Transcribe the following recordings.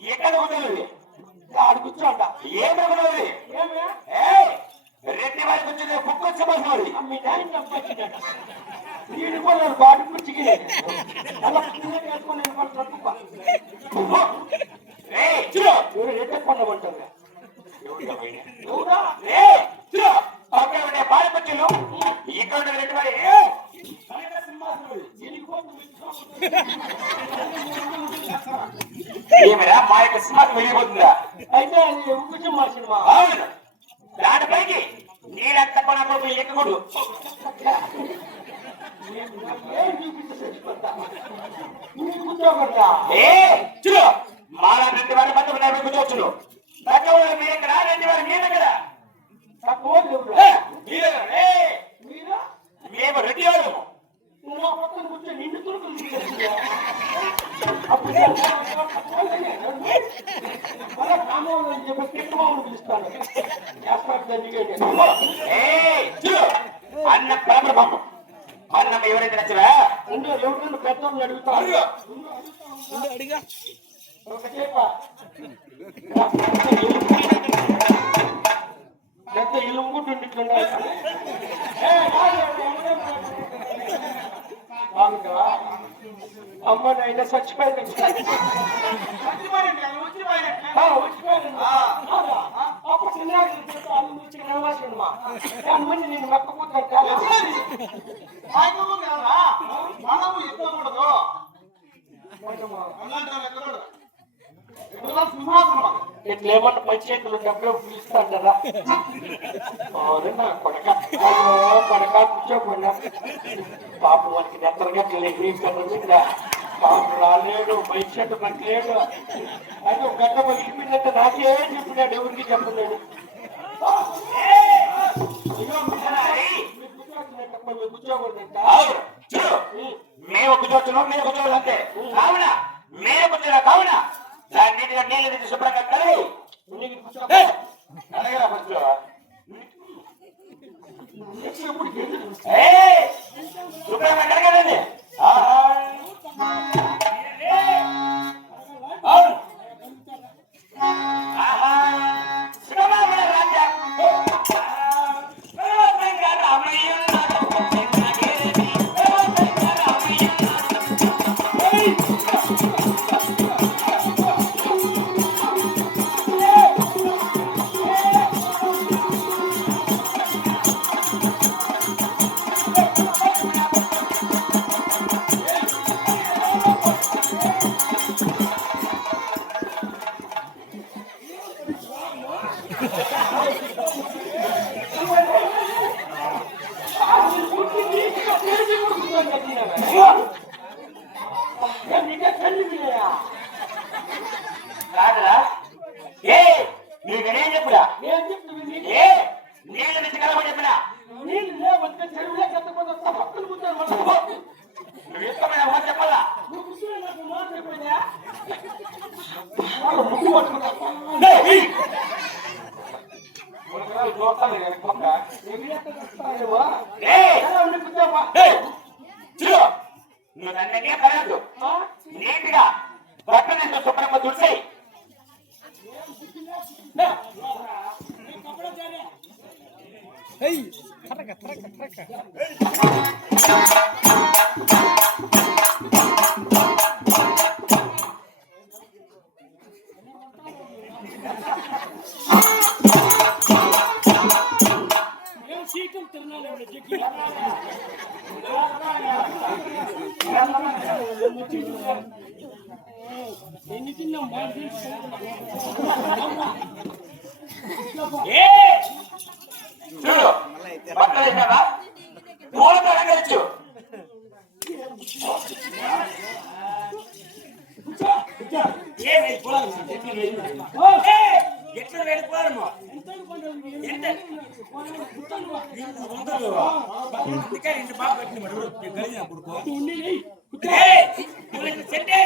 ఎక్కడ కూర్చోలేదు ఆడు కూర్చోంట ఏమి రెడ్డి వారికి వచ్చింది కుక్క వచ్చి మీ నాయన వీడిపోయారు బాడీ కుర్చికి ఎట్టేసుకుంటామంటారు బాడీ కుర్చీలు ఇక్కడ రెడ్డి వారి ఏమిరా మా యొక్క సినిమాకి వెళ్ళిపోతుందా అయితే సినిమా అవును దానిపైకి నీరంత కొనకు ఎక్కకూడదు మాలా రెడ్డి వారి మధ్య కూర్చోవచ్చు తక్కువ మీరు ఎక్కడ రెడ్డి వారి మీద కదా మేము రెడ్డి వారు కూర్చొని నిండు తురుకులు పిలుస్తాను అన్న పరబ్రహ్మం అన్నం ఎవరైతే నచ్చరా ఎవరైనా పెద్దోళ్ళు అడుగుతారు అడిగా పెద్ద ఇల్లు ఉంటుండే అమ్మ నాయన చచ్చిపోయింది నేను మెక్కపోతాను ఇట్లేమన్నా మంచి చేతులు డబ్బులు పిలుస్తాను కదా కొడక కొడక కూర్చోకుండా పాపం మనకి నెత్తరగా తెలియదు పాపం రాలేడు మంచి చెట్టు నాకు లేడు అయితే ఒక గంట వెళ్ళిపోయిందంటే నాకే చెప్పినాడు ఎవరికి చెప్పలేడు మేము కూర్చోవచ్చు మీరు కూర్చోవాలి అంతే కావున మీరు కూర్చోరా కావున దాని నీటిగా నీళ్ళు శుభ్రంగా కలిగి అడగరా కూర్చోవా శుభ్రంగా కడగదండి నీటిగా బట్టలు శుభ్రంగా తుడిసి ఎట్లా పోరము ఎంత అందుకే ఇంటి బాగా కట్టిన మరి గడిచిన కొడుకు సెంటే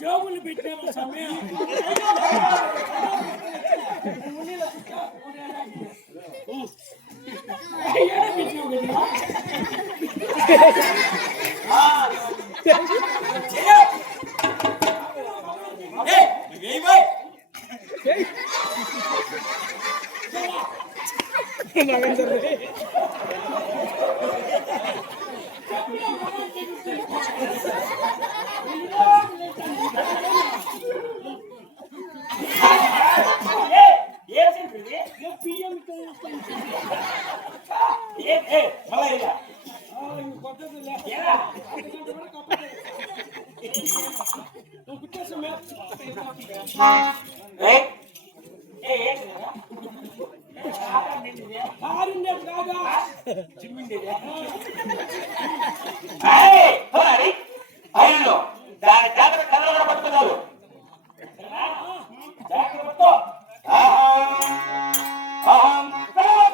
జాబులు పెట్టాము సమయం